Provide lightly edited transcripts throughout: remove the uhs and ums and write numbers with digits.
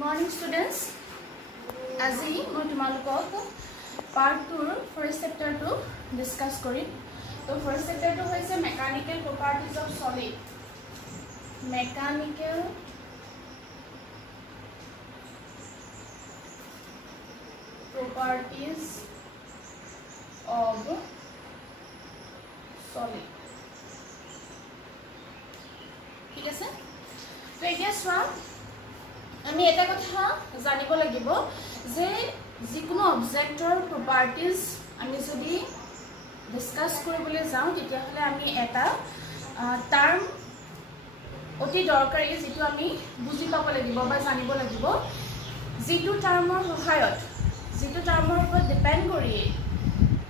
Morning students. আজি মই তোমালোকক পাৰ্ট 2 ফাৰ্স্ট চ্যাপ্টাৰটো ডিসকাস কৰিম। তো ফার্স্ট চ্যাপ্টারটো হৈছে mechanical properties of solid. Mechanical properties of solid. ঠিক আছে, তো এতিয়া চোৱা আমি এটা কথা জানিব লাগিব যে যিকোনো অবজেক্টৰ প্ৰপাৰ্টিজ আমি যদি ডিসকাস কৰিবলৈ যাওঁ তেতিয়াহ'লে আমি এটা টাৰ্ম অতি দৰকাৰী যেটো আমি বুজি পাব লাগিব বা জানিব লাগিব যিটো টাৰ্মৰ সহায়ত যিটো টাৰ্মৰ ওপৰত ডিপেন্ড কৰি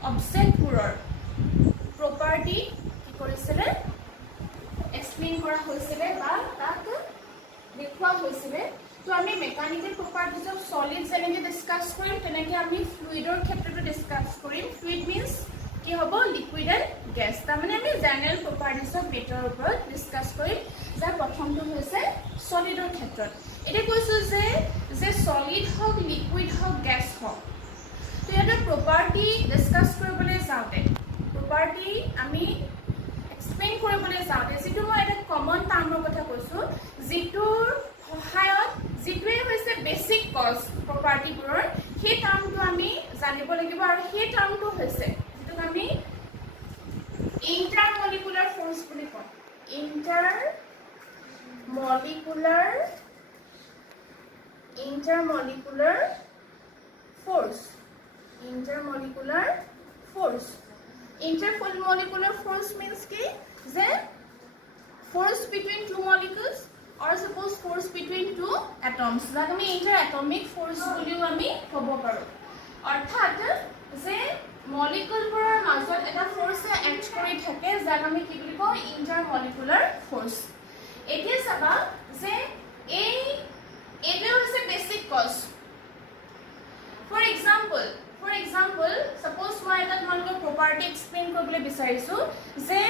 অবজেক্টবোৰৰ প্ৰপাৰ্টি কি কৰিছিলে এক্সপ্লেইন কৰা হৈছিলে বা তাক দেখুৱা হৈছিলে। তো আমি মেকানিক্যাল প্ৰপাৰ্টিজ অফ সলিড যেনেকৈ ডিসকাস কৰিম তেনেকৈ আমি ফ্লুইডৰ ক্ষেত্ৰতো ডিসকাস কৰিম। ফ্লুইড মিন্স কি হ'ব লিকুইড এণ্ড গেছ। তাৰমানে আমি জেনেৰেল প্ৰপাৰ্টিজ অফ মেটাৰৰ ওপৰত ডিসকাস কৰিম, যাৰ প্ৰথমটো হৈছে সলিডৰ ক্ষেত্ৰত। এতিয়া কৈছোঁ যে সলিড হওক লিকুইড হওক গেছ হওক, তো ইয়াতে প্ৰপাৰ্টি ডিসকাস কৰিবলৈ যাওঁতে প্ৰপাৰ্টি আমি এক্সপ্লেইন কৰিবলৈ যাওঁতে যিটো মই এটা কমন টাৰ্মৰ কথা কৈছোঁ যিটোৰ সহায়ত যিটোৱে হৈছে বেসিক কজ প্ৰপাৰ্টিবোৰৰ, সেই টাৰ্মটো আমি জানিব লাগিব। আৰু সেই টাৰ্মটো হৈছে যিটোক আমি ইণ্টাৰমলিকুলাৰ ফোৰ্স বুলি কওঁ। Intermolecular force. Intermolecular force. Intermolecular force means ki the force between two molecules or suppose force between two atoms. That means interatomic force buliu ami kobo paru. Orthat je molecule borar majot eta force act kori thake jak ami ki buli kau intermolecular force. Etia saba je etu hoise basic cause. For example, suppose মই এটা তোমালোকৰ property explain কৰিবলৈ বিচাৰিছো যে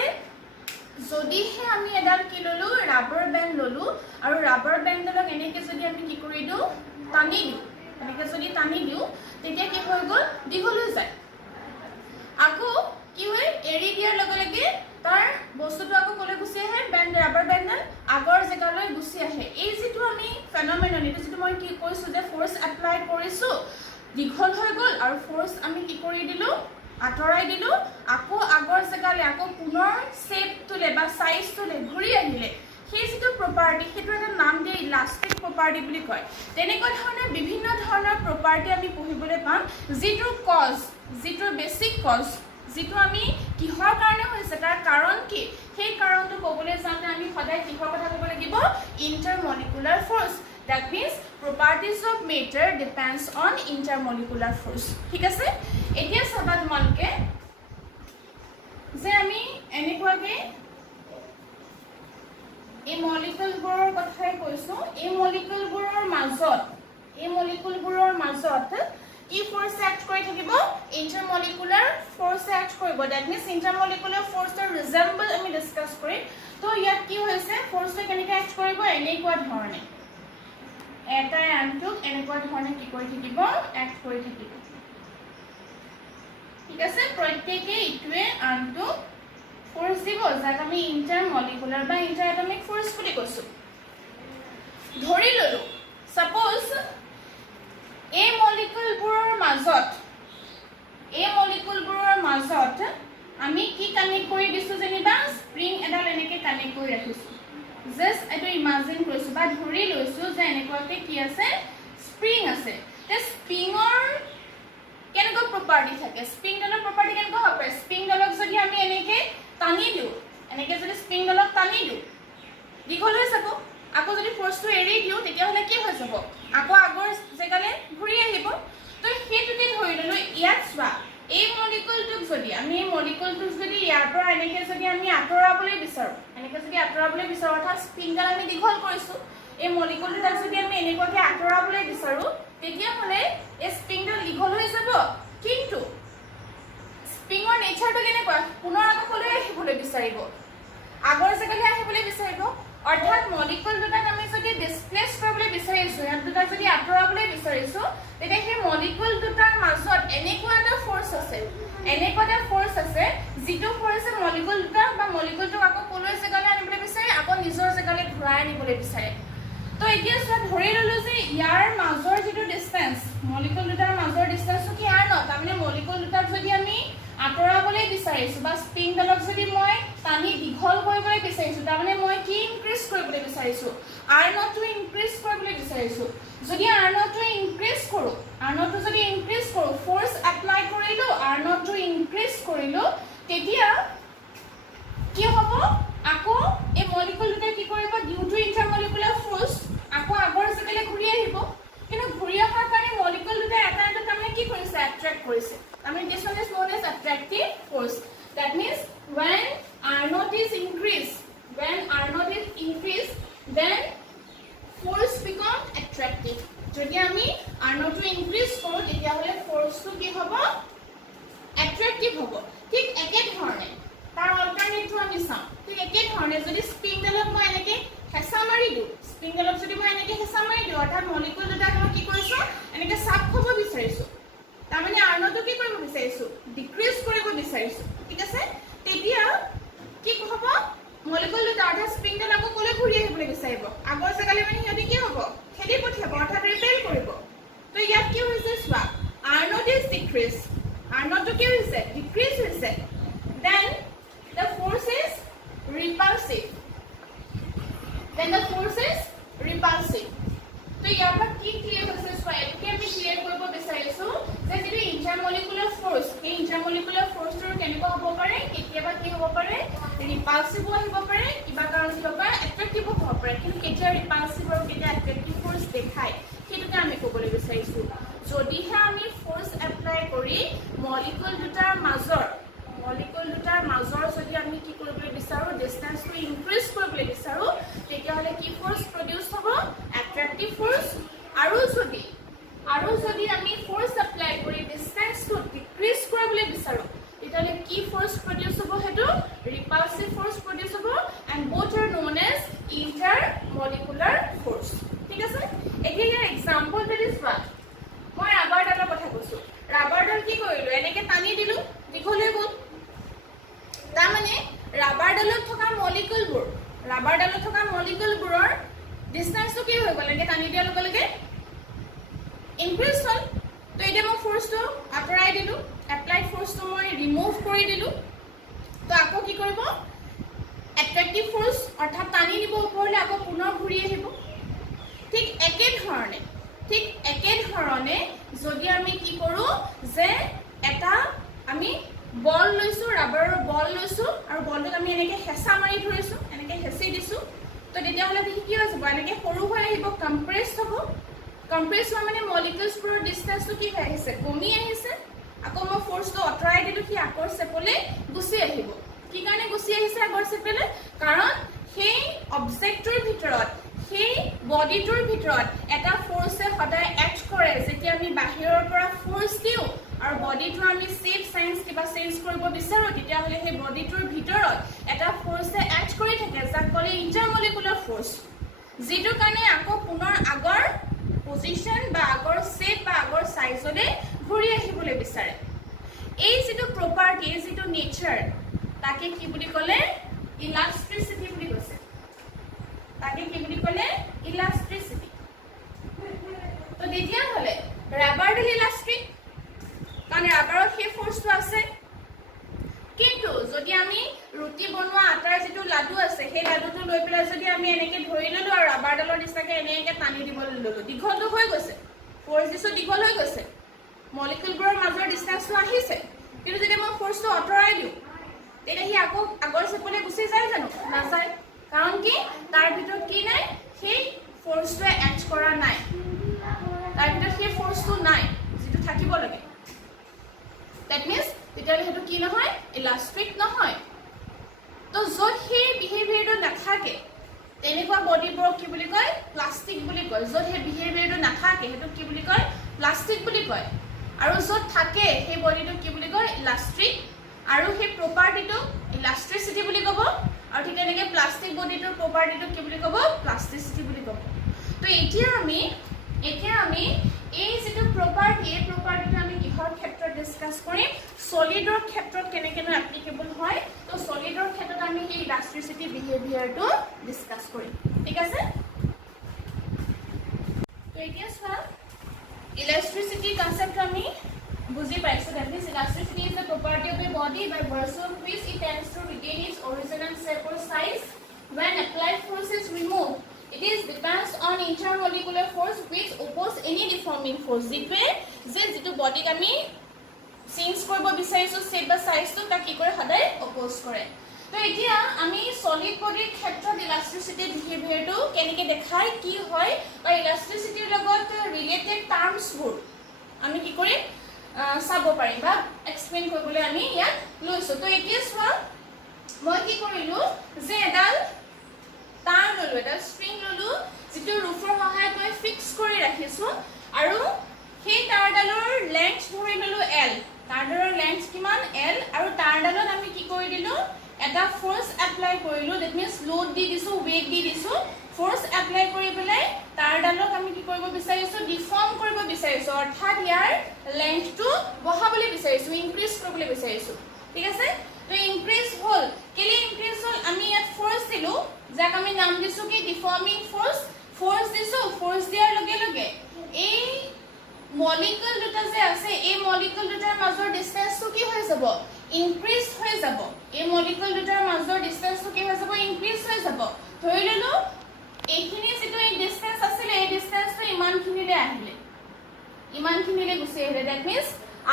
যদিহে আমি এডাল কি ললো ৰাবাৰ বেণ্ড ললো আৰু ৰাবাৰ বেণ্ডডালক এনেকৈ যদি আমি কি কৰি দিওঁ টানি দিওঁ, এনেকৈ যদি টানি দিওঁ তেতিয়া কি হৈ গ'ল দীঘল হৈ যায়। আকৌ কি হয় এৰি দিয়াৰ লগে লগে তাৰ বস্তুটো আকৌ ক'লৈ গুচি আহে ৰাবাৰ বেণ্ডডাল আগৰ জেগালৈ গুচি আহে। এই যিটো আমি ফেনমেনন এইটো যিটো মই কি কৈছোঁ যে ফ'ৰ্চ এপ্লাই কৰিছোঁ দীঘল হৈ গ'ল আৰু ফোৰ্স আমি কি কৰি দিলো আঁতৰাই দিলো, আকৌ আগৰ জেগালৈ আকৌ পুনৰ শেপটোলে বা সাইজটোলে ঘূৰি আহিলে। সেই যিটো প্ৰপাৰ্টি সেইটো এটা নাম দিয়ে ইলাষ্টিক প্ৰপাৰ্টি বুলি কয়। তেনেকুৱা ধৰণে বিভিন্ন ধৰণৰ প্ৰপাৰ্টি আমি পঢ়িবলৈ পাম যিটোৰ কজ যিটোৰ বেসিক কজ যিটো আমি কিহৰ কাৰণে হৈছে তাৰ কাৰণ কি সেই কাৰণটো ক'বলৈ যাওঁতে আমি সদায় কিহৰ কথা ক'ব লাগিব intermolecular force. That means properties of matter depends on intermolecular force. ঠিক আছে, এতিয়া চাবা তোমালোকে যে আমি এনেকুৱাকে এই মলিকুলবোৰৰ কথাই কৈছো। এই মলিকুলবোৰৰ মাজত কি ফোৰ্স এক্ট কৰি থাকিব ইণ্টাৰমলিকুলাৰ ফোৰ্স এক্ট কৰিব। That means intermolecular force ৰ ৰিজেম্বল আমি ডিসকাস কৰিম। তো ইয়াত কি হৈছে ফোৰ্সটো কেনেকৈ এক্ট কৰিব এনেকুৱা ধৰণে এটাই আনটোক এনেকুৱা ধৰণে কি কৰি থাকিব এক্ট কৰি থাকিব। ঠিক আছে, প্ৰত্যেককে ইটোৱে আনটোক ফোৰ্স দিব যাক আমি ইণ্টাৰমলিকুলাৰ বা ইণ্টাৰএটমিক ফোৰ্স বুলি কৈছো। ধৰি ললো সাপোজ এই মলিকুলবোৰৰ মাজত আমি কি কানেক্ট কৰি দিছো যেনিবা স্প্ৰিং এডাল এনেকৈ কানেক্ট কৰি ৰাখিছো। জাস্ট এটো ইমাজিন কৰিছো বা ধৰি লৈছো যে এনেকুৱাকে কি আছে স্প্ৰিং আছে। তে স্প্ৰিঙৰ কেনেকুৱা প্ৰপাৰ্টি থাকে স্প্ৰিংডালৰ প্ৰপাৰ্টি কেনেকুৱা হ'ব পাৰে স্প্ৰিংডালক যদি আমি এনেকৈ টানি দিওঁ এনেকৈ যদি স্প্ৰিংডালক টানি দিওঁ দীঘল হৈ যাব। আকৌ যদি ফোৰ্সটো এৰি দিওঁ তেতিয়াহ'লে কি হৈ যাব আকৌ আগৰ জেগালৈ ঘূৰি আহিব। তো সেইটোকে ধৰি ললো ইয়াত চোৱা এই মলিকুলটোক যদি ইয়াৰ পৰা এনেকৈ যদি আমি আঁতৰাবলৈ বিচাৰোঁ অৰ্থাৎ স্প্ৰিংডাল আমি দীঘল কৰিছো এই মলিকুলটোক যদি আমি এনেকুৱাকৈ আঁতৰাবলৈ বিচাৰোঁ তেতিয়াহ'লে এই স্প্ৰিংডাল দীঘল হৈ যাব, কিন্তু স্প্ৰিঙৰ নেচাৰটো কেনেকুৱা পুনৰ আকৌ ক'লৈ আহিবলৈ বিচাৰিব আগৰ জেগালৈ আহিবলৈ বিচাৰিব। অৰ্থাৎ মলিকুল দুটাক আমি যদি ডিসপ্লেস কৰিবলৈ বিচাৰিছো ইয়াত দুটা যদি বিচাৰিছো তেতিয়া সেই মলিকুল দুটাৰ মাজত এনেকুৱা এটা ফোৰ্স আছে যিটো ফোৰ্সে মলিকুল দুটা বা মলিকুলটো আকৌ কোলৈ জেগালৈ আনিবলৈ বিচাৰে আকৌ নিজৰ জেগালৈ ঘূৰাই আনিবলৈ বিচাৰে তো এতিয়া সব ধৰি ললো যে ইয়াৰ মাজৰ যেটো ডিসটেন্স মলিকুল দুটাৰ মাজৰ ডিসটেন্সটো কি r নট মানে মলিকুল দুটাক যদি আমি আঁতৰাবলৈ বিচাৰিছো বা স্প্ৰিংডালক যদি মই টানি দীঘল কৰিবলৈ বিচাৰিছো তাৰ মানে মই কি ইনক্ৰিজ কৰিবলৈ বিচাৰিছো r নট টো ইনক্ৰিজ কৰিবলৈ বিচাৰিছো যদি r নট টো ইনক্ৰিজ কৰো ফোৰ্স এপ্লাই কৰিলো r নট টো ইনক্ৰিজ কৰিলো তেতিয়া কি হ'ব আকৌ এই মলিকুল দুটা কি কৰিব ডিউ টু ইন্টাৰমলিকুলাৰ ফোৰ্স আকৌ আগৰ জেগালৈ ঘূৰি আহিব কিন্তু ঘূৰি অহাৰ কাৰণে মলিকুল দুটা এটা এটা তাৰমানে কি কৰিছে অ্যাট্ৰাক্ট কৰিছে I mean this one is known as attractive force that means when r naught is increased then force become attractive যদি আমি r naught to increase কৰো তেতিয়া হলে force টো কি হ'ব attractive হ'ব ঠিক একে ধৰণে তাৰ অল্টাৰনেটিভ আমি চাম ঠিক একে ধৰণে যদি স্প্ৰিংডালত মই এনেকে হেঁচা মাৰি দিওঁ অৰ্থাৎ মলিকুল দুটা মই কি কৰিছো এনেকে সাপ খাব বিচাৰিছো তাৰ মানে r naught কি কৰিব বিচাৰিছো ডিক্ৰিজ কৰিব বিচাৰিছো ঠিক আছে তেতিয়া কি হ'ব মলিকুল দুটা অৰ্থাৎ স্প্ৰিংডাল আকৌ কোলৈ ঘূৰি আহিবলৈ বিচাৰিব আগৰ জেগালৈ মানে হিহঁতে কি হ'ব খেলি পঠিয়াব অৰ্থাৎ ৰিপেল কৰিব তো ইয়াত কি হৈছে চোৱা r naught is decrease r naught কি হৈছে ডিক্ৰিজ হৈছে then the force is repulsive তো ইয়াৰ পৰা কি ক্লিয়াৰ হৈছে চোৱা একে আমি ক্লিয়াৰ কৰিব বিচাৰিছো যে যেটো ইন্টাৰমলিকুলাৰ ফোৰ্স এই ইন্টাৰমলিকুলাৰ ফোৰ্সৰ কেনেকুৱা হ'ব পাৰে কেতিয়াবা কি হ'ব পাৰে ৰিপালসিভ হ'ব পাৰে কিবা কাৰণ হ'ব পাৰে এট্ৰাক্টিভ হ'ব পাৰে কিন্তু কেতিয়া ৰিপালসিভ আৰু কেতিয়া এট্ৰাক্টিভ ফোৰ্স দেখায় সেইটোকে আমি ক'বলৈ বিচাৰিছো যদিহে আমি ফোৰ্স এপ্লাই কৰি মলিকুল দুটাৰ মাজৰ যদি আমি কি কৰিবলৈ বিচাৰো ডিসটেন্সটো ইনক্ৰিজ কৰিবলৈ বিচাৰো তেতিয়া হলে কি ফোৰ্স প্ৰডিউস হ'ব অ্যাট্ৰাক্টিভ ফোৰ্স আৰু যদি আমি ফোৰ্স এপ্লাই কৰি ডিসটেন্সটো ডিক্ৰিজ কৰিবলৈ বিচাৰো তেতিয়া হলে কি ফোৰ্স প্ৰডিউস হ'ব হেতু ৰিপালসিভ ফোৰ্স প্ৰডিউস হ'ব and both are known as intermolecular force ঠিক আছে এতিয়া ইয়াৰ এক্সাম্পল দিছ what মই ৰাবাৰ ডালৰ কথা কৈছো ৰাবাৰ ডাল কি কৰিলো এনেকে টানি দিলো দীঘল হৈ গ'ল তাৰ মানে ৰাবাৰ ডালত থকা মলিকুলবোৰৰ ডিসটেন্সটো কি হৈ গ'ল এনেকে টানি দিয়াৰ লগে লগে ইনক্ৰিজ হ'ল তো এতিয়া মই ফোৰ্সটো আঁতৰাই দিলো এপ্লাইড ফোৰ্সটো মই ৰিমুভ কৰি দিলো তো আকৌ কি কৰিব অ্যাট্ৰাক্টিভ ফোৰ্স অৰ্থাৎ টানি দিব ওপৰলৈ আকৌ পুনৰ ঘূৰি আহিব ঠিক একে ধৰণে যদি আমি কি কৰো যে এটা আমি বল লৈছো ৰাবাৰৰ বল লৈছো আৰু বলটোক আমি এনেকে হেঁচা মাৰি ধৰিছো এনেকে হেঁচি দিছো তো তেতিয়া হলে কি হৈ যাব এনেকে সৰু হৈ আহিব কম্প্ৰেস হ'ব মানে মলিকুলছবোৰৰ ডিসটেন্সটো কি হৈ আহিছে কমি আহিছে আকৌ মই ফোৰ্সটো অটৰাই দিলো কি আগৰ চেপলে গুছি আহিব কি কাৰণে গুছি আহিছে আগৰ চেপলে কাৰণ সেই অবজেক্টৰ ভিতৰত সেই বডিটোৰ ভিতৰত এটা ফোৰ্সে সদায় এক্ট কৰে যেতিয়া আমি বাহিৰৰ পৰা ফোৰ্স দিও আৰু বডিটো আমি সেফ সাইন্স কিবা চেঞ্জ কৰিব বিচাৰো তেতিয়া হলে সেই বডিটোৰ ভিতৰত এটা ফোৰ্সে এক্ট কৰি থাকে যাক কলে ইন্টাৰমলিকুলাৰ ফোৰ্স যেটো কাৰণে আকৌ পুনৰ আগৰ পজিশন বা আগৰ সেপ বা আগৰ সাইজলে ঘূৰি আহিবলৈ বিচাৰে এই যেটো প্ৰপাৰ্টি এই যেটো নেচাৰ তাকে কি বুলি কলে ইলাস্টিসিটি বুলি কৈছে ইলাস্টিসিটি তো তেতিয়া হলে ৰাবাৰ ডাল ইলাস্টিক কাৰণ ৰাবাৰৰ সেই ফোৰ্সটো আছে কিন্তু যদি আমি ৰুটি বনোৱা আটাৰ যেটো লাডু আছে সেই লাডুটো লৈ পেলাই যদি আমি এনেকে ধৰি ললো আৰু ৰাবাৰ ডালৰ নিচিনাকে এনেকে টানি দিব ললো দীঘলটো হৈ গৈছে ফোৰ্স দিছো দীঘল হৈ গৈছে মলিকুলবোৰৰ মাজৰ ডিসটেন্সটো আহিছে কিন্তু যদি মই ফোৰ্সটো অটৰাই দিও তেতিয়া হি আকৌ আগৰ চেপলে গুছি যায় জানো নাযায় কাৰণ কি তাৰ ভিতৰত কি নাই সেই ফোৰ্সটোৱে এক্ট কৰা নাই তাৰ ভিতৰত সেই ফোর্সটো নাই যেটো থাকিব লাগে that means তেতিয়া হেতু কি নহয় ইলাস্টিক নহয় তো যত সেই বিহেভিয়াৰটো নাথাকে তেনেকুৱা বডিবোৰক কি বুলি কয় প্লাষ্টিক বুলি কয় যত সেই বিহেভিয়াৰটো নাথাকে হেতু কি বুলি কয় প্লাষ্টিক বুলি কয় আৰু যত থাকে সেই বডিটো কি বুলি কয় ইলাস্টিক আৰু সেই প্ৰপাৰ্টিটো ইলাস্টিসিটি বুলি ক'ব আৰু ঠিক এনেকে প্লাষ্টিক বডিটোৰ প্ৰপাৰ্টিটো কি বুলি ক'ব প্লাষ্টিসিটি বুলি ক'ব তো এতিয়া আমি এই যেটো প্ৰপাৰ্টি এই প্ৰপাৰ্টিটো আমি কিহৰ ক্ষেত্ৰত ডিসকাস কৰিম সলিডৰ ক্ষেত্ৰত কেনেকেনো এপ্লিকেবল হয় তো সলিডৰ ক্ষেত্ৰত আমি এই ইলাস্টিচিটি বিহেভিয়াৰটো ডিসকাস কৰিম ঠিক আছে তো এতিয়া চোৱা ইলাস্টিচিটি কনসেপ্ট আমি বুজি পাইছো that means elasticity is the property of a body by virtue of which it tends to retain its original shape or size when applied force is removed. It is depends on intermolecular force which oppose any deforming force. যেটো বডিক আমি change কৰিব বিচাৰিছো shape বা সাইজটো তা কি কৰে সদায় oppose কৰে তো এতিয়া আমি সলিড বডিৰ ক্ষেত্ৰত ইলাস্টিচিটি বিহেভিয়াৰটো কেনেকৈ দেখায় কি হয় বা ইলাস্টিচিটিৰ লগত ৰিলেটেড টাৰ্মছবোৰ আমি কি কৰিম চাব পাৰিম বা এক্সপ্লেইন কৰিবলৈ আমি ইয়াত লৈছো তো এতিয়া চোৱা মই কি কৰিলো যে এডাল তাৰ ললো এটা স্ট্ৰিং ললো যেটো ৰুফৰ সহায়ত মই ফিক্স কৰি ৰাখিছো আৰু সেই তাৰডালৰ লেন্থ ধৰি ললো L তাৰডালৰ লেন্থ কিমান L আৰু তাৰডালত আমি কি কৰি দিলো এটা ফোৰ্স এপ্লাই কৰিলো দ্যাট মিন্স লোড দি দিছো ওয়েট দি দিছো ফোৰ্স এপ্লাই কৰি পেলাই তাৰডালক আমি কি কৰিব বিচাৰিছো ডিফৰ্ম কৰিব বিচাৰিছো অৰ্থাৎ ইয়াৰ লেন্থটো বঢ়াবলৈ বিচাৰিছো ইনক্ৰিজ কৰিবলৈ বিচাৰিছো ঠিক আছে তো ইনক্ৰিজ হল কেলে ইনক্ৰিজ হল আমি ইয়াত ফোর্স দিলো যাক আমি নাম দিছো কি ডিফর্মিং ফোর্স দিছো ফোর্স দিয়াৰ লগে লগে এই মলিকুল দুটা যে আছে এই মলিকুল দুটাৰ মাজৰ ডিসটেন্সটো কি হৈ যাব ইনক্ৰিজ হৈ যাব এই মলিকুল দুটাৰ মাজৰ ডিসটেন্সটো কি হৈ যাব ইনক্ৰিজ হৈ যাব ধৰি ললো এইখিনি যেটো এই ডিসটেন্স আছিল এই ডিসটেন্সটো ইমানখিনিলে আহিলে ইমানখিনিলে গুচি আহিলে that means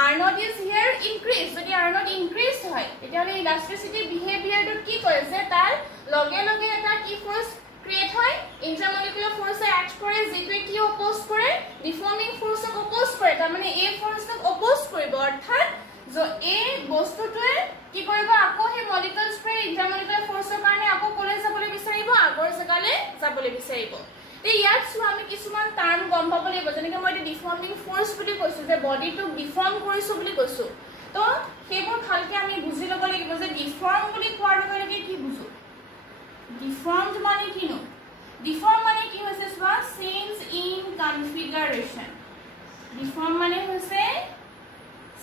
R0 is here increase যদি R0 increase হয় তেতিয়ালে ইলাস্টিচিটি বিহেভিয়াৰটো কি কৰে যে তাৰ লগে লগে এটা কি ফোৰ্স ক্ৰিয়েট হয় ইন্টাৰমলিকুলাৰ ফোৰ্সে অ্যাক্ট কৰে যেটোৱে কি অপোজ কৰে ডিফৰ্মিং ফোৰ্সক অপোজ কৰে তাৰ মানে এই ফোৰ্সক অপোজ কৰিব অৰ্থাৎ যে এই বস্তুটোৱে কি কৰিব আকৌ সেই মলিকুলছৰে ইন্টাৰমলিকুলাৰ ফোৰ্সৰ কাৰণে আকৌ কলে যাবলৈ বিচাৰিব আগৰ জেগালে যাবলৈ বিচাৰিব তে ইয়াত চোৱা আমি কিছুমান টাৰ্ম গম পাব লাগিব যেনেকৈ মই এটা ডিফৰ্মিং ফোৰ্স বুলি কৈছো যে বডিটোক ডিফৰ্ম কৰিছো বুলি কৈছো তো সেইবোৰ ভালকে আমি বুজি ল'ব লাগিব যে ডিফৰ্ম বুলি কোৱাৰ লগে লগে কি বুজো ডিফৰ্মড মানে কিনো ডিফৰ্ম মানে কি হৈছে চোৱা চেঞ্জ ইন কনফিগাৰেচন ডিফৰ্ম মানে হৈছে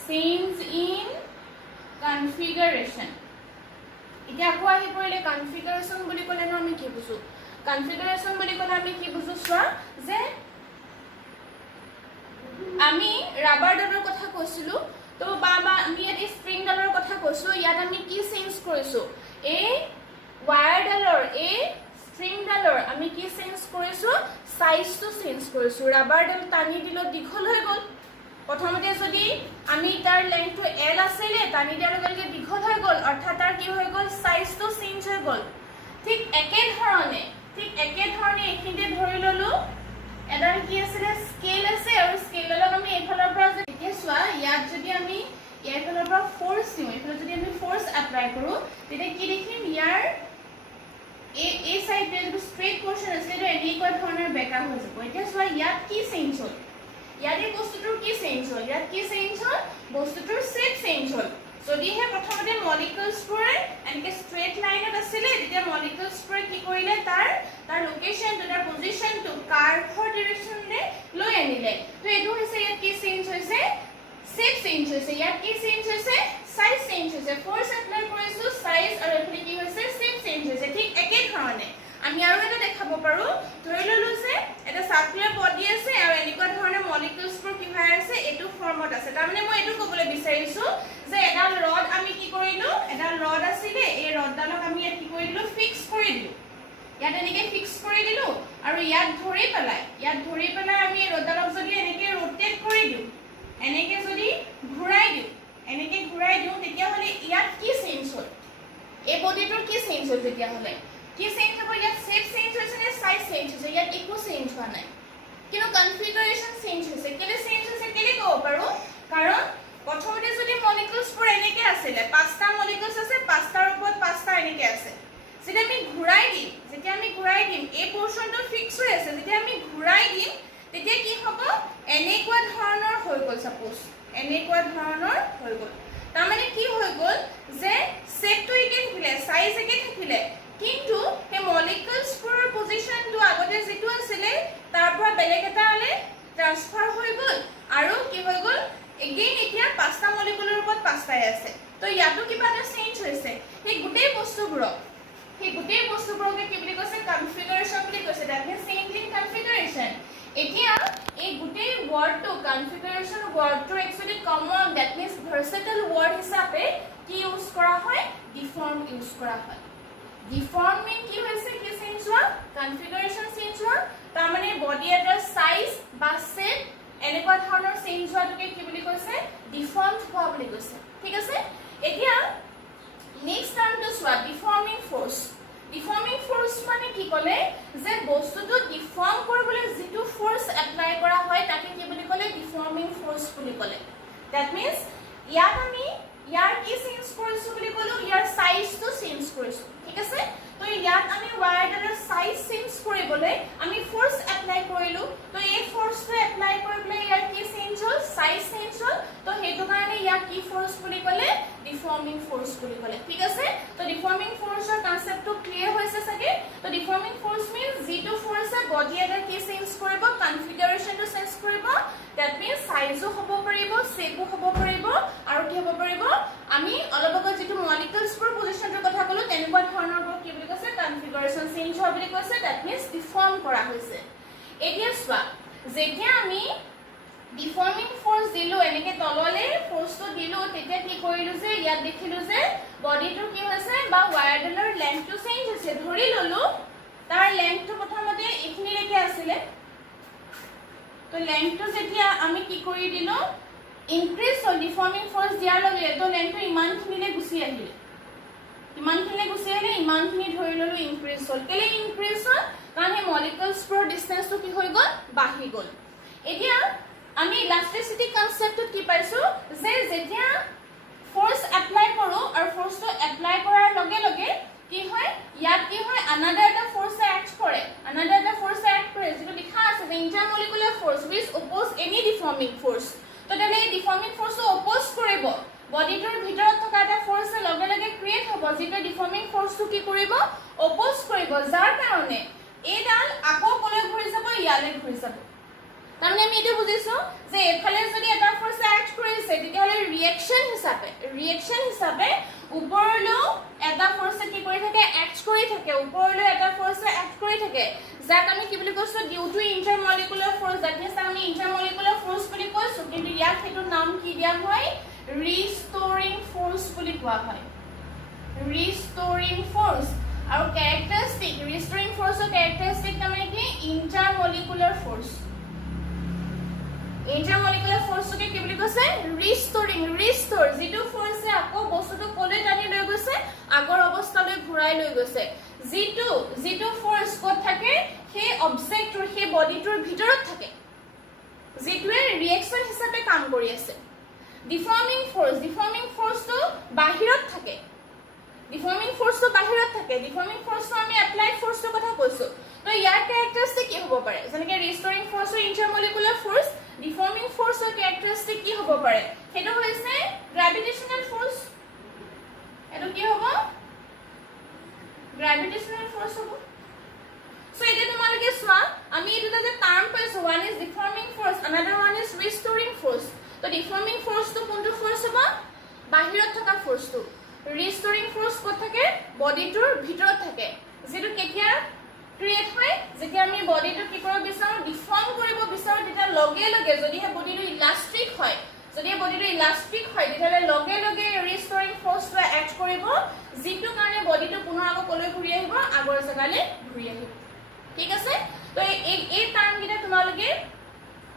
চেঞ্জ ইন কনফিগাৰেচন এতিয়া আকৌ আহি পৰিলে কনফিগাৰেচন বুলি ক'লে আমি কি বুজো কনফিগাৰেচন বুলি ক'লে আমি কি বুজো চোৱা যে আমি ৰাবাৰ ডালৰ কথা কৈছিলো তো বা আমি এই স্প্ৰিং ডালৰ কথা কৈছো ইয়াত আমি কি চেঞ্জ কৰিছো এই wire dollar a string dollar আমি কি চেঞ্জ কৰিছো সাইজটো চেঞ্জ কৰিছো ৰাবাৰ ডাল টানি দিলো দীঘল হৈ গল প্ৰথমতে যদি আমি তাৰ লেন্থটো L আছিল টানি দিয়াৰ লগে লগে দীঘল হৈ গল অৰ্থাৎ তাৰ কি হৈ গল সাইজটো চেঞ্জ হৈ গল ঠিক একে ধৰণে এখিনতে ধৰি ললো এডাল কি আছিল স্কেল আছে আৰু স্কেলক আমি এইফালৰ পৰা যেতিয়া চোৱা ইয়াত যদি আমি ইয়াৰ পৰা ফোৰ্স দিও এইফালে যদি আমি ফোৰ্স এপ্লাই কৰো তেতিয়া কি দেখিম ইয়াৰ এই সাইডে যে স্ট্ৰেট পোৰশন আছে এটা এনেকুৱা ধৰণৰ বেকা হৈ যাব এতিয়া চোৱা ইয়াত কি চেঞ্জ হ'ল ইয়াত এই বস্তুটোৰ কি চেঞ্জ হ'ল ইয়াত কি চেঞ্জ হ'ল বস্তুটোৰ শেপ চেঞ্জ হ'ল যদিহে প্ৰথমতে মলিকুলছবোৰে এনেকে স্ট্ৰেট লাইনত আছিল তেতিয়া মলিকুলছবোৰে কি কৰিলে তাৰ লোকেশনটো তাৰ পজিশনটো কাৰ্ভৰ ডাইৰেকচনলে লৈ আনিলে তো এটো হৈছে ইয়াত কি চেঞ্জ হৈছে শেপ চেঞ্জ হৈছে ইয়াত কি চেঞ্জ হৈছে সাইজ চেঞ্জ হৈছে ফোর্স এপ্লাই কৰিছো সাইজ আৰু এফালে কি হৈছে শেপ চেঞ্জ হৈছে ঠিক একে ধৰণে আমি আৰু এটা দেখাব পাৰো ধৰি ললো যে এটা সাৰ্কুলাৰ বডি আছে আৰু এনেকুৱা ধৰণৰ মলিকুলছবোৰ কি হৈ আছে এটো ফৰ্মত আছে তাৰ মানে মই এটো ক'বলৈ বিচাৰিছো যে এডাল ৰড আমি কি কৰিলো এডাল ৰড আছিল এই ৰডডালক আমি ইয়াত কি কৰিলো ফিক্স কৰি দিলো ইয়াত এনেকে ফিক্স কৰি দিলো আৰু ইয়াত ধৰি পেলাই আমি ৰডডালক যদি এনেকে ৰোটেট কৰি দিও এনেকে যদি ঘূৰাই দিও তেতিয়া হলে ইয়াত কি চেঞ্জ হ'ল এই বডিটোৰ কি চেঞ্জ হ'ল তেতিয়া হলে কি চেঞ্জ হ'ব ইয়াত শেপ চেঞ্জ হৈছে নে সাইজ চেঞ্জ হৈছে ইয়াত একো চেঞ্জ হোৱা নাই কিন্তু কনফিগাৰেচন চেঞ্জ হৈছে কেলে চেঞ্জ হৈছে কেলে ক'ব পাৰো কাৰণ প্ৰথমতে যদি মলিকুলছবোৰ এনেকে আছিল পাঁচটা মলিকুলছ আছে পাঁচটাৰ ওপৰত পাঁচটা এনেকে আছে যেতিয়া আমি ঘূৰাই দিম এই পোৰশনটো ফিক্স হৈ আছে যেতিয়া আমি ঘূৰাই দিম তেতিয়া কি হ'ব এনেকুৱা ধৰণৰ হৈ গ'ল সাপোজ এনেকুৱা ধৰণৰ হৈ গ'ল তাৰ মানে কি হৈ গ'ল যে শেপটো একে থাকিলে সাইজ একে থাকিলে কিন্তু এই মলিকুলছবোৰৰ পজিশনটো আগতে যেটো আছিল তাৰ পৰা বেলেগ এটা আলে তাৰ ট্ৰান্সফাৰ হৈ গ'ল আৰু কি হৈ গ'ল এগেইন এতিয়া পাঁচটা মলিকুলৰ ওপৰত পাঁচটাই আছে তো ইয়াতো কিবা এটা চেঞ্জ হৈছে এই গোটেই বস্তুবোৰকে কি বুলি কৈছে কনফিগাৰেশ্যন বুলি কৈছে that means change in configuration এতিয়া এই গোটেই ওয়াৰ্ডটো কনফিগাৰেশন ওয়াৰ্ডটো actually common that means versatile word হিচাপে কি ইউজ কৰা হয় ডিফৰ্ম ইউজ কৰা হয় ডিফৰ্ম মিন কি হৈছে কি চেঞ্জ হোৱা কনফিগাৰেশন চেঞ্জ হোৱা তাৰ মানে বডি এটাৰ সাইজ বা শেপ এনেকুৱা ধৰণৰ চেঞ্জ হোৱাটোকে কি বুলি কৈছে ডিফৰ্মড হোৱা বুলি কৈছে ঠিক আছে এতিয়া নেক্সট টাৰ্মটো চোৱা ডিফৰ্মিং ফোৰ্স ডিফৰ্মিং ফোৰ্স মানে কি কলে যে বস্তুটো ডিফৰ্ম কৰিবলৈ যেটো ফোৰ্স এপ্লাই কৰা হয় তাকে কি বুলি কলে ডিফৰ্মিং ফোৰ্স বুলি কলে দ্যাট মিন্স ইয়াত আমি ইয়াৰ কি চেঞ্জ কৰিছো বুলি কলো ইয়াৰ সাইজটো চেঞ্জ কৰিছো ঠিক আছে তো ইয়াত আমি ওয়ায়াৰৰ সাইজ চেঞ্জ কৰিবলৈ আমি ফোৰ্স এপ্লাই কৰিলো তো এই ফোৰ্সটো এপ্লাই কৰিবলৈ ইয়াৰ কি চেঞ্জ হ'ল সাইজ চেঞ্জ হ'ল তো হেতু কাৰণে ইয়াৰ কি ফোৰ্স বুলি কলে ডিফৰ্মিং ফোৰ্স বুলি কলে ঠিক আছে তো ডিফৰ্মিং ফোৰ্সৰ কনসেপ্টটো ক্লিয়াৰ হৈছে সাগে তো ডিফৰ্মিং ফোৰ্স মিন্স যেটো ফোৰ্সে বডি এটাৰ কি চেঞ্জ কৰিব কনফিগাৰেশনটো চেঞ্জ কৰিব দ্যাট মিন্স সাইজও হ'ব পাৰিব শেপও হ'ব পাৰিব আৰু কি হ'ব পাৰিব আমি অলপ আগত যেটো মলিকুলছৰ পজিশনৰ কথা কলো তেনেকুৱা ধৰণৰ কি বুলি কৈছে কনফিগাৰেশন চেঞ্জ হোৱা বুলি কৈছে দ্যাট মিন্স ডিফৰ্ম কৰা হৈছে এতিয়া চোৱা যেতিয়া আমি ডিফৰ্মিং ফোৰ্স দিলো এনেকে তললে ফোৰ্সটো দিলো তেতিয়া কি কৰিলো যে ইয়াত দেখিলো যে বডিটো কি হৈছে বা ওয়ায়াৰডালৰ লেন্থটো চেঞ্জ হৈছে ধৰি ললো তাৰ লেন্থটো প্ৰথমতে ইখিনিলৈকে আছিল তো লেন্থটো যেতিয়া আমি কি কৰি দিলো ইনক্ৰিজ হ'ল ডিফৰ্মিং ফোৰ্স দিয়াৰ লগে তো লেন্থটো ইমানখিনিলে গুছি আহিল ইমানখিনি ধৰি ললো ইনক্ৰিজ হ'ল কেলে ইনক্ৰিজ হ'ল কাৰণ এই মলিকুলছৰ ডিসটেন্সটো কি হৈ গ'ল বাঢ়ি গ'ল এতিয়া আমি ইলাস্টিসিটি কনসেপ্টত কি পাইছো যে যেতিয়া ফোর্স এপ্লাই কৰো আৰু ফোৰ্সটো এপ্লাই কৰাৰ লগে লগে কি হয় ইয়াত কি হয় আনাদাৰ এটা ফোৰ্সে এক্ট কৰে যেটো লিখা আছে যে ইন্টাৰমলিকুলাৰ force which oppose any deforming force তো তেনে ডিফৰ্মিং ফোৰ্সটো অপোজ কৰিব বডিটোৰ ভিতৰত থকা এটা ফোৰ্সে লগে লগে ক্ৰিয়েট হ'ব যেটো ডিফৰ্মিং ফোৰ্সটো কি কৰিব অপোজ কৰিব যাৰ কাৰণে এইডাল আকৌ কলৈ ঘূৰি যাব ইয়ালে ঘূৰি যাব তাৰমানে আমি এটা বুজিছো যে এফালে যদি এটা ফোৰ্সে এক্ট কৰিছে তেতিয়াহলে ৰিঅ্যাকশন হিচাপে ওপৰলৈ এটা ফোৰ্সে কি কৰি থাকে এক্ট কৰি থাকে ওপৰলৈ এটা ফোৰ্সে এক্ট কৰি থাকে যাক আমি কি বুলি কৈছো due to intermolecular force that means আমি ইন্টাৰমলিকুলাৰ ফোৰ্স বুলি কৈছো কিন্তু ইয়াত হেতু নাম কি দিয়া হয় ৰিস্টোৰিং ফোৰ্স বুলি কোৱা হয় ৰিস্টোৰিং ফোৰ্স আৰু ক্যাৰেক্টাৰিস্টিক ৰিস্টোৰিং ফোৰ্সৰ ক্যাৰেক্টাৰিস্টিক মানে কি ইন্টাৰমলিকুলাৰ ফোৰ্স ইন্টাৰমলিকুলাৰ ফোৰ্সকে কি বুলি কৈছে ৰিস্টোৰ যেটো ফোৰ্সে আকৌ বস্তুটো কলে টানি লৈ গৈছে আগৰ অৱস্থালৈ ঘূৰাই লৈ গৈছে যেটো ফোৰ্স কত থাকে সেই অবজেক্টৰ সেই বডিটোৰ ভিতৰত থাকে যেটোৱে ৰিঅ্যাকশন হিচাপে কাম কৰি আছে ডিফৰ্মিং ফোৰ্সটো বাহিৰত থাকে ডিফৰ্মিং ফোৰ্সটো আমি এপ্লাইড ফোৰ্সৰ কথা কৈছো তো ইয়াৰ ক্যাৰেক্টাৰিস্টিক কি হ'ব পাৰে যেনেকৈ ৰিস্টোৰিং ফোৰ্সৰ ইন্টাৰমলিকুলাৰ ফোৰ্স ডিফৰ্মিং ফোৰ্সৰ ক্যাৰেক্টাৰিস্টিক কি হ'ব পাৰে হেতু হৈছে গ্ৰেভিটেশনাল ফোৰ্স এটো কি হ'ব গ্ৰেভিটেশনাল ফোৰ্স হ'ব সো এটা তোমালোকে চোৱা আমি এটা যে টাৰ্ম পাইছো one is deforming force another one is restoring force তো ডিফৰ্মিং ফোৰ্সটো কোনটো ফোৰ্স হ'ব বাহিৰত থকা ফোৰ্সটো ৰিস্টোৰিং ফোৰ্স কত থাকে বডিটোৰ ভিতৰত থাকে যেটো কেতিয়া ক্ৰিয়েট হয় যেতিয়া আমি বডিটো কি কৰিব বিচাৰো ডিফৰ্ম কৰিব বিচাৰো তেতিয়া লগে লগে যদি হে বডিটো ইলাস্টিক হয় তেতিয়ালে লগে লগে ৰিস্টোৰিং ফোৰ্সটো এক্ট কৰিব যেটো কাৰণে বডিটো পুনৰ আকৌ কলৈ ঘূৰি আহিব আগৰ জাগালে ঘূৰি আহিব ঠিক আছে তো এই টাৰ্ম গিটা তোমালোকে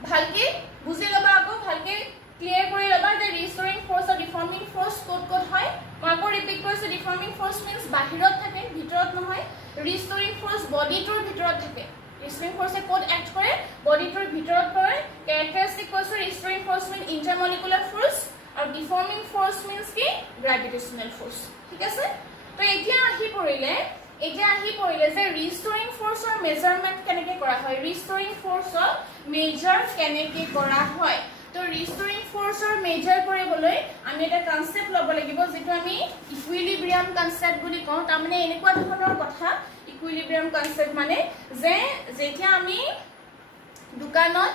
ভালকে বুজি লবা আকৌ ভালকে ক্লিয়াৰ কৰি লবা যে ৰিস্টোৰিং ফোৰ্স আৰু ডিফৰ্মিং ফোৰ্স কত হয় মই আকৌ ৰিপিট কৰিছো ডিফৰ্মিং ফোৰ্স মিন্স বাহিৰত থাকে ভিতৰত নহয় ৰিস্টোৰিং ফোৰ্স বডিটোৰ ভিতৰত থাকে ৰিস্টোৰিং ফোৰ্সে কত এক্ট কৰে বডিটোৰ ভিতৰত কৰে ক্যাৰেক্টাৰিস্টিক কৈছো ৰিস্টোৰিং ফোৰ্স মিন্স ইন্টাৰমলিকুলাৰ ফোৰ্স আৰু ডিফৰ্মিং ফোৰ্স মিন্স কি গ্ৰেভিটেশনাল ফোৰ্স ঠিক আছে তো এতিয়া আহি পৰিলে যে ৰিস্টোৰিং ফোৰ্সৰ মেজাৰমেন্ট কেনেকৈ কৰা হয় ৰিস্টোৰিং ফোৰ্সৰ মেজাৰ কেনেকৈ কৰা হয় তো ৰিস্টোৰিং ফোৰ্সৰ মেজাৰ কৰিবলৈ আমি এটা কনসেপ্ট ল'ব লাগিব যেটো আমি ইকুইলিব্ৰিয়াম কনসেপ্ট বুলি কওঁ তাৰ মানে এনেকুৱা ধৰণৰ কথা ইকুইলিব্ৰিয়াম কনসেপ্ট মানে যে যেতিয়া আমি দোকানত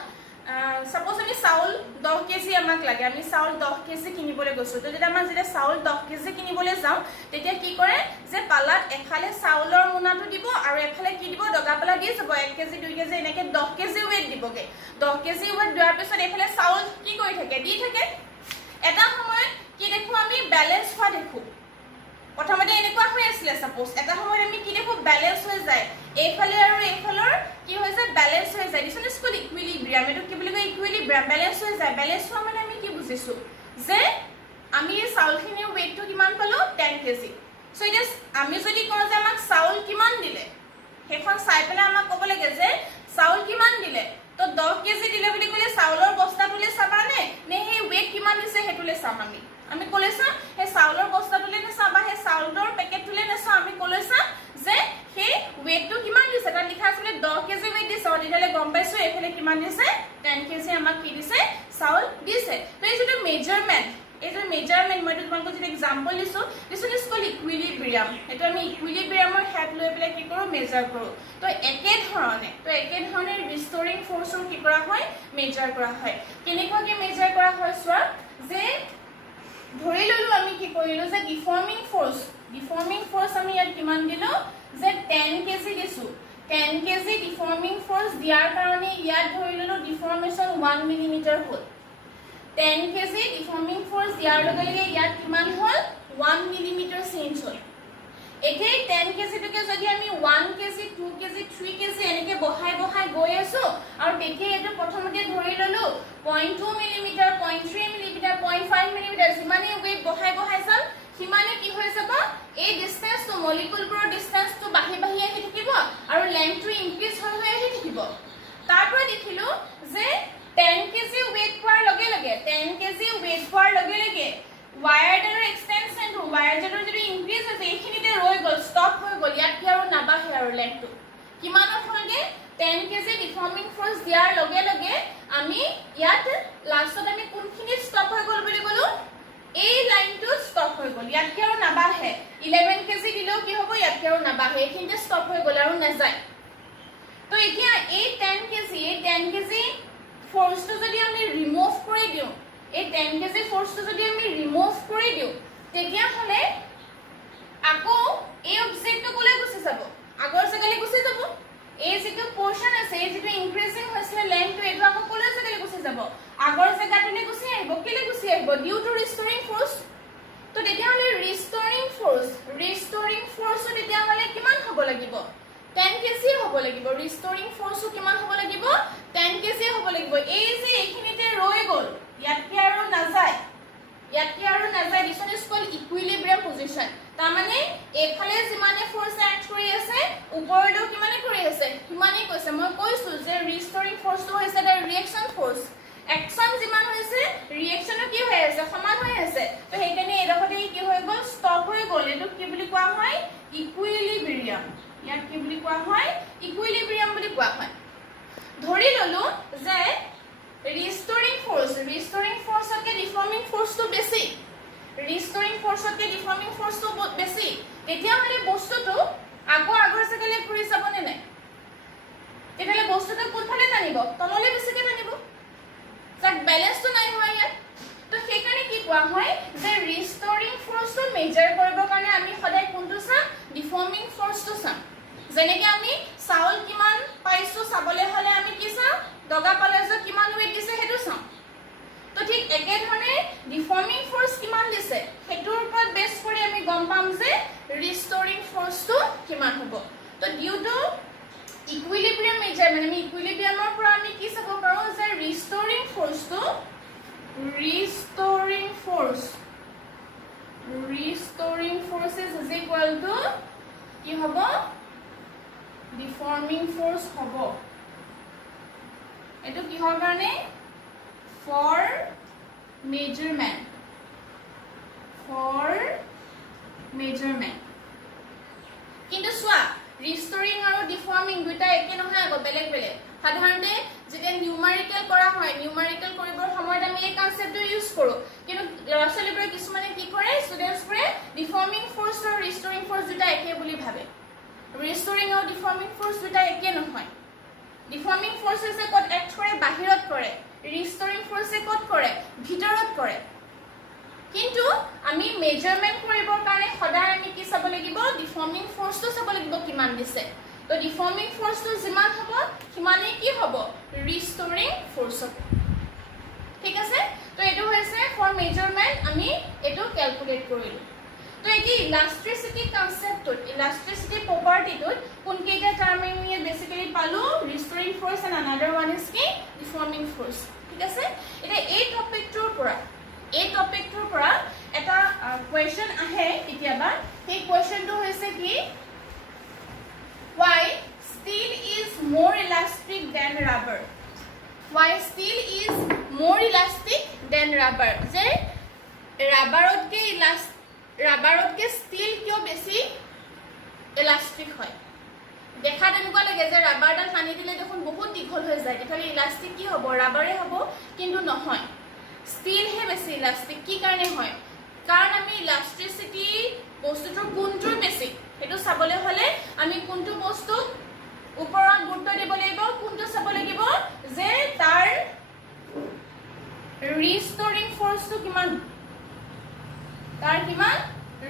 সাপোজ আমি চাউল 10 কেজি আমাক লাগে আমি চাউল 10 কেজি কিনিবলৈ গৈছো তো যেতিয়া আমাৰ যেতিয়া চাউল 10 কেজি কিনিবলৈ যাওঁ তেতিয়া কি কৰে যে পালাত এফালে চাউলৰ মোনাটো দিব আৰু এফালে কি দিব দগাপালা দি যাব 1 কেজি 2 কেজি এনেকে 10 কেজি ওয়েট দিবগে 10 কেজি ওয়েট দিয়াৰ পিছত এফালে চাউল কি কৰি থাকে দি থাকে এটা সময় কি দেখো আমি ব্যালেন্স হোৱা দেখো প্ৰথমতে এনেকুৱা হৈ আছিল সাপোজ এটা সময় আমি কি দেখো ব্যালেন্স হৈ যায় এইফালে আৰু এইফালৰ কি হৈ যায় ব্যালেন্স হৈ যায় দিছ ইজ কল্ড ইকুইলিব্ৰিয়াম এটো কি বুলি কয় ইকুইলিব্ৰিয়াম ব্যালেন্স হৈ যায় ব্যালেন্স হোৱা মানে আমি কি বুজিছো যে আমি এই চাউলখিনিৰ ওয়েটটো কিমান পালো 10 কেজি সো ইট ইজ আমি যদি কওঁ যে আমাক চাউল কিমান দিলে হেখন চাই পেলাই আমাক ক'ব লাগে যে চাউল কিমান দিলে তো 10 কেজি দিলে বুলি ক'লে চাউলৰ বস্তাটোলে চাবানে নে সেই ওয়েট কিমান দিছে হেতুলে চাম আমি কলেছা হে চাউলৰ বস্তাটোলে নে চাবা হে চাউলৰ পেকেটটোলে নে চাম আমি কলেছা যে হে ওয়েটটো কিমান দিছে তাত লিখা আছে 10 কেজি ওয়েট দিছে অদিলে গম পাইছো এফালে কিমান দিছে 10 কেজি আমাক কি দিছে চাউল দিছে তো এই যেটো মেজারমেন্ট এই যে মেজারমেন্ট মই তোমাক যদি এক্সাম্পল দিছো দিছ ইজ কল্ড ইকুইলিব্ৰিয়াম এটো আমি ইকুইলিব্ৰিয়ামৰ হেল্প লৈ পেলাই কি কৰো মেজাৰ কৰো তো একে ধৰণে ৰিস্টোৰিং ফোৰ্সৰ কি কৰা হয় মেজাৰ কৰা হয় কেনেকৈ কি মেজাৰ কৰা হয় সোৱা যে ধৰি ললো আমি কি কৰিলো যে ডিফৰ্মিং ফোৰ্স আমি ইয়াত কিমান দিলো যে 10 কেজি দিছো 10 কেজি ডিফৰ্মিং ফোৰ্স দিয়াৰ কাৰণে ইয়াত ধৰি ললো ডিফৰ্মেশন 1 মিলিমিটাৰ হ'ল 10 কেজি ডিফৰ্মিং ফোৰ্স দিয়াৰ লগে লগে ইয়াত কিমান হ'ল 1 মিলিমিটাৰ চেঞ্জ হ'ল একেই 10 কেজি টকে যদি আমি 1 কেজি 2 কেজি 3 কেজি এনেকে বহাই গৈ আছো আৰু দেখে এটো প্ৰথমতে ধৰি ললো 0.2 মিলিমিটাৰ 0.3 মিলিমিটাৰ 0.5 মিলিমিটাৰ যিমানে ওয়েট বহাই যাম সিমানে কি হৈ যাব এই ডিসটেন্স তো মলিকুলবোৰৰ ডিসটেন্স তো বাহি আহি থাকিব আৰু লেন্থটো ইনক্ৰিজ হৈ আহি থাকিব তাৰ পৰা দেখিলো যে 10 কেজি ওয়েট পোৱাৰ লগে লগে ওয়ায়াৰডালৰ এক্সটেনশন ওয়ায়াৰডালৰ যদি ইনক্ৰিজ হৈছে এইখিনিতে ৰৈ গল ষ্টপ হৈ গল ইয়াত কি আৰু নাবাহে আৰু লেন্থটো কিমানৰ হলগে 10 কেজি ডিফৰ্মিং ফোৰ্স দিয়াৰ লগে লগে আমি ইয়াত লাষ্টত আমি কোনখিনি ষ্টপ হৈ গল বুলি কলো এই লাইনটো ষ্টপ হৈ গল ইয়াত কি আৰু নাবাহে 11 কেজি দিলেও কি হ'ব ইয়াত কি আৰু নাবাহে এইখিনিতে ষ্টপ হৈ গল আৰু নাযায় তো এতিয়া এই 10 কেজি ফোৰ্সটো যদি আমি ৰিমুভ কৰি দিও এই 10 কেজি ফোৰ্সটো যদি আমি ৰিমুভ কৰি দিও তেতিয়া হলে আকৌ এই অবজেক্টটো কোলে গুছি যাব আগৰ জাগালে গুছি যাব এই যেটো পোৰশন আছে এই যেটো ইনক্ৰিজিং হৈছিল লেন্থটো এটো আকৌ কোলে জাগালে গুছি যাব আগৰ জাগাটোলে গুছি আহিব কেলে গুছি আহিব ডিউ টু ৰিস্টোৰিং ফোৰ্স তো তেতিয়া হলে ৰিস্টোৰিং ফোৰ্স তেতিয়া হলে কিমান হ'ব লাগিব 10 কেজি হ'ব লাগিব ৰিস্টোৰিং ফোৰ্সও কিমান হ'ব লাগিব 10 কেজি হ'ব লাগিব এই যে এইখিনিতে ৰৈ গল ইয়াত কি আৰু নাযায় this is called equilibrium position তাৰ মানে এফালে যিমানে ফোৰ্স এক্ট কৰি আছে ওপৰটো কিমানে কৰি আছে কিমানে কৈছে মই কৈছো যে ৰিস্টোৰিং ফোৰ্সটো হৈছে দা ৰিঅ্যাকশন ফোৰ্স একশন যিমান হৈছে ৰিঅ্যাকশনও কি হৈ আছে সমান হৈ আছে তো হেইকাৰণে এডখতে কি হৈ গল ষ্টপ হৈ গল এটো কি বুলি কোৱা হয় ইকুইলিব্ৰিয়াম ইয়াত কি বুলি কোৱা হয় ইকুইলিব্ৰিয়াম বুলি কোৱা হয় ধৰি ললো যে ৰিস্টোৰিং ফোৰ্সতকে ডিফৰ্মিং ফোৰ্সটো বেছি তেতিয়া মানে বস্তুটো আগৰ জাগালে ঘূৰি যাব নে নাই তেতিয়ালে বস্তুটো কোনফালে টানিব তললে বেছিকে টানিব যাক ব্যালেন্সটো নাই হয় ইয়াত তো সেইকাৰণে কি কোৱা হয় যে ৰিস্টোৰিং ফোৰ্সটো মেজাৰ কৰিবৰ কাৰণে আমি সদায় কোনটো চাম ডিফৰ্মিং ফোৰ্সটো চাম যেনেকে আমি চাউল কিমান পাইছো চাবলে হলে আমি কি চাম দগা পালেজত কিমান ওয়েট দিছে হেতু চাম তো ঠিক একে ধৰণে ডিফৰ্মিং ফোৰ্স কিমান দিছে হেতুৰ ওপৰত বেস কৰি আমি গম পাম যে ৰিস্টোৰিং ফোৰ্সটো কিমান হ'ব তো ডিউ টু ইকুইলিব্ৰিয়াম মেজাৰমেন্ট আমি ইকুইলিব্ৰিয়ামৰ পৰা আমি কি চাব পাৰো যে ৰিস্টোৰিং ফোৰ্স is equal to কি হ'ব ডিফৰ্মিং ফোৰ্স হ'ব এটো কিহৰ কাৰণে for measurement কিন্তু সোয়া ৰিস্টোৰিং আৰু ডিফৰ্মিং দুটা একে নহয় আগো বেলেগ সাধাৰণতে যেতিয়া নিউমাৰিকেল কৰা হয় নিউমাৰিকেল কৰিবৰ সময়ত আমি এই কনসেপ্টটো ইউজ কৰো কিন্তু ল'ৰা-ছোৱালীবোৰে কিছুমানে কি কৰে ষ্টুডেন্টছবোৰে ডিফৰ্মিং ফোৰ্স আৰু ৰিস্টোৰিং ফোৰ্স দুটা একে বুলি ভাবে ৰিস্টোৰিং আৰু ডিফৰ্মিং ফোৰ্স দুটা একে নহয় ডিফৰ্মিং ফোৰ্স হৈছে কত এক্ট কৰে বাহিৰত কৰে লাগিব কিমান দিছে তো ডিফৰ্মিং ফোৰ্সটো যিমান হ'ব সিমানেই কি হ'ব ৰিষ্টৰিং ফোৰ্স হ'ব ঠিক আছে তো এটো হৈছে ফৰ মেজাৰমেন্ট আমি এটো ক্যালকুলেট কৰিলো তো এটি ইলাস্ট্ৰিসিটি কনসেপ্টত ইলাস্ট্ৰিসিটি প্ৰপাৰ্টিটোত কোনকেইটা টাৰ্ম আমি বেসিক্যালি পালো ৰিষ্টৰিং ফোৰ্স এন্ড অনাদাৰ ওয়ান ইজ কি ডিফৰ্মিং ফোৰ্স ঠিক আছে এটা এই টপিকটোৰ পৰা এটা কোৱেশ্চন আহে কেতিয়াবা সেই কোৱেশ্চনটো হৈছে কি why steel is more elastic than rubber why steel is more elastic than rubber যে রাবারতকে স্টিল কিয় বেশি ইলাস্টিক হয় দেখা তেনেকুৱা লাগে যে ৰাবাৰডাল টানি দিলে দেখোন বহুত দীঘল হৈ যায় তেতিয়ালে ইলাস্টিক কি হ'ব ৰাবাৰে হ'ব কিন্তু নহয় স্টিল হে বেশি ইলাস্টিক কি কাৰণে হয় কাৰণ আমি ইলাস্ট্ৰিসিটি বস্তুটোৰ কোনটোৰ বেশি হেতু চাবলৈ হলে আমি কোনটো বস্তু ওপৰত গুৰুত্ব দিব লাগিব কোনটো চাব লাগিব যে তাৰ ৰিষ্টৰিং ফোৰ্সটো কিমান তাৰ কিমান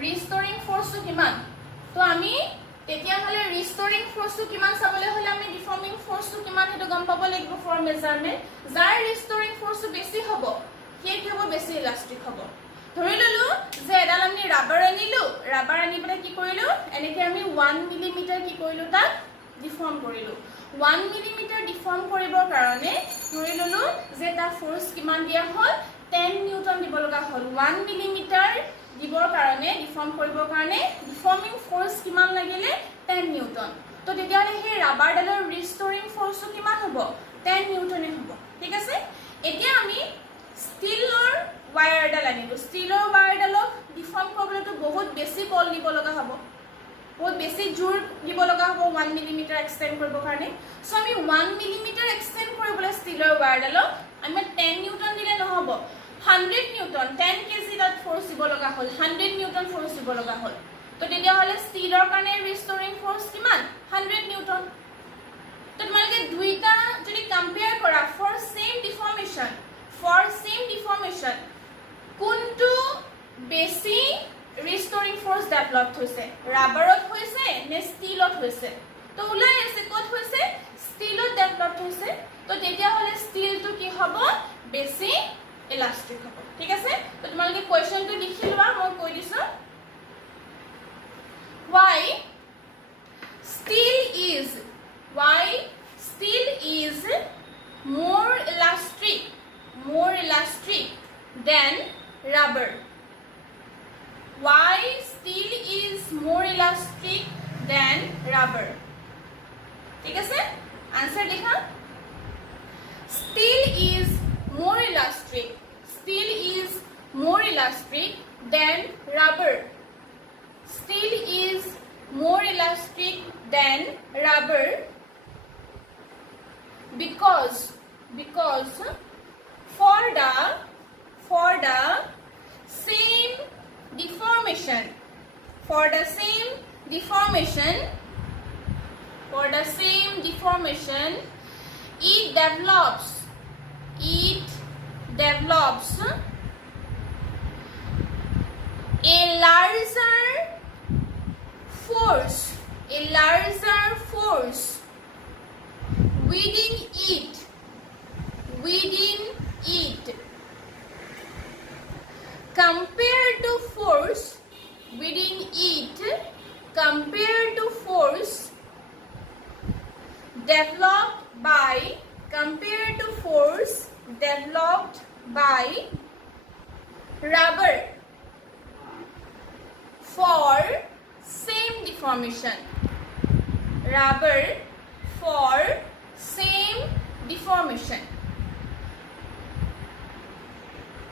ৰিষ্টৰিং ফোৰ্সটো কিমান তো আমি তেতিয়া হলে ৰিষ্টৰিং ফোৰ্সটো কিমান চাবলৈ হলে আমি ডিফৰ্মিং ফোৰ্সটো কিমান হেতু গম পাব লাগিব ফৰ মেজাৰমেন্ট যাৰ ৰিষ্টৰিং ফোর্সটো বেছি হ'ব সেই কি হ'ব বেছি ইলাস্টিক হ'ব ধৰি ললো যে এডাল আমি ৰাবাৰ আনি পেলাই কি কৰিলো এনেকে আমি 1 মিলিমিটাৰ কি কৰিলো তাক ডিফৰ্ম কৰিলো 1 মিলিমিটাৰ ডিফৰ্ম কৰিবৰ কাৰণে ধৰি ললো যে তাৰ ফোর্স কিমান দিয়া হ'ল 10 নিউটন দিব লগা হ'ল 1 মিলিমিটাৰ দিবৰ কাৰণে ডিফৰ্ম কৰিবৰ কাৰণে ডিফৰ্মিং ফোৰ্স কিমান লাগিলে 10 নিউটন তো তেতিয়া সেই ৰাবাৰডালৰ ৰিষ্টৰিং ফোর্সটো কিমান হ'ব 10 নিউটনে হ'ব ঠিক আছে এতিয়া আমি স্টিলৰ वायरডাল আনিলো স্টিলৰ वायरডালক ডিফৰ্ম কৰিবলৈ বহুত বেছি বল দিব লগা হ'ব বহুত বেছি জোৰ দিব লগা হ'ব 1 মিলিমিটাৰ এক্সটেন্ড কৰিবৰ কাৰণে সো আমি 1 মিলিমিটাৰ এক্সটেন্ড কৰিবলৈ স্টিলৰ वायरডালক আমি 10 নিউটন দিলে নহব 100 নিউটন 10 কেজি দাত ফোর্স দিব লগা হ'ল 100 নিউটন ফোর্স দিব লগা হ'ল তো তেতিয়া হলে স্টিলৰ কাৰণে ৰিষ্টৰিং ফোৰ্স কিমান 100 নিউটন তো তোমালোকে দুইটা যদি কম্পেয়াৰ কৰা ফৰ সেম ডিফৰ্মেশন কোনটো বেছি ৰিষ্টৰিং ফোৰ্স ডেভেলপ হৈছে ৰাবাৰত হৈছে নে ষ্টিলত হৈছে তো উলাই আছে কত হৈছে ষ্টিলত ডেভেলপ হৈছে তো তেতিয়া হলে ষ্টিলটো কি হ'ব বেছি ইলাস্টিক হ'ব ঠিক আছে তো তোমালোকে কোৱেশ্চনটো লিখি লোৱা মই কৈ দিছো why steel is more elastic than rubber why steel is more elastic than rubber ঠিক আছে आंसर লিখা steel is more elastic than rubber steel is more elastic than rubber because for the same deformation it develops a larger force within it compared to force developed by rubber for same deformation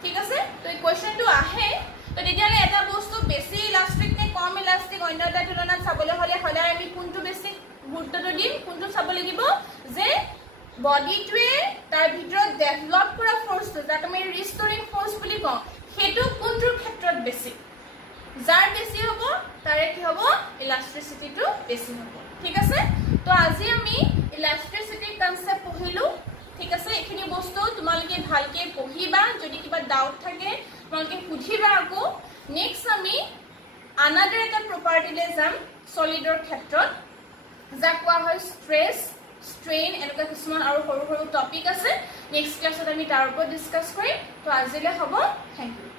ঠিক আছে তো এই কোৱেশ্চনটো আহে তো তেতিয়ালে এটা বস্তু বেছি ইলাস্টিক নে কম ইলাস্টিক অন্য এটা তুলনাত চাবলৈ হলে হলাই আমি কোনটো বেছি গুৰুত্বটো দিম কোনটো চাব লাগিব যে বডিটোৱে তাৰ ভিতৰত ডেভেলপ কৰা ফোৰ্সটো যাক আমি ৰিষ্টৰিং ফোৰ্স বুলি কওঁ হেতু কোনটোৰ ক্ষেত্ৰত বেছি যাৰ বেছি হ'ব তাৰে কি হ'ব ইলাস্ট্ৰিসিটিটো বেছি হ'ব ঠিক আছে তো আজি আমি ইলাস্ট্ৰিসিটি কনসেপ্ট পঢ়িলো ঠিক আছে এখিনি বস্তু তোমালোকে ভালকে পঢ়িবা যদি কিবা ডাউট থাকে তোমালোকে সুধিবা আকৌ নেক্সট আমি আনাদাৰ এটা প্ৰপাৰ্টিলে যাম সলিডৰ ক্ষেত্ৰত যাক কোৱা হয় স্ট্ৰেছ স্ট্ৰেইন এনেকুৱা কিছুমান আৰু সৰু সৰু টপিক আছে নেক্সট ক্লাছত আমি তাৰ ওপৰত ডিসকাস কৰিম তো আজিলৈ হ'ব থ্যাংক ইউ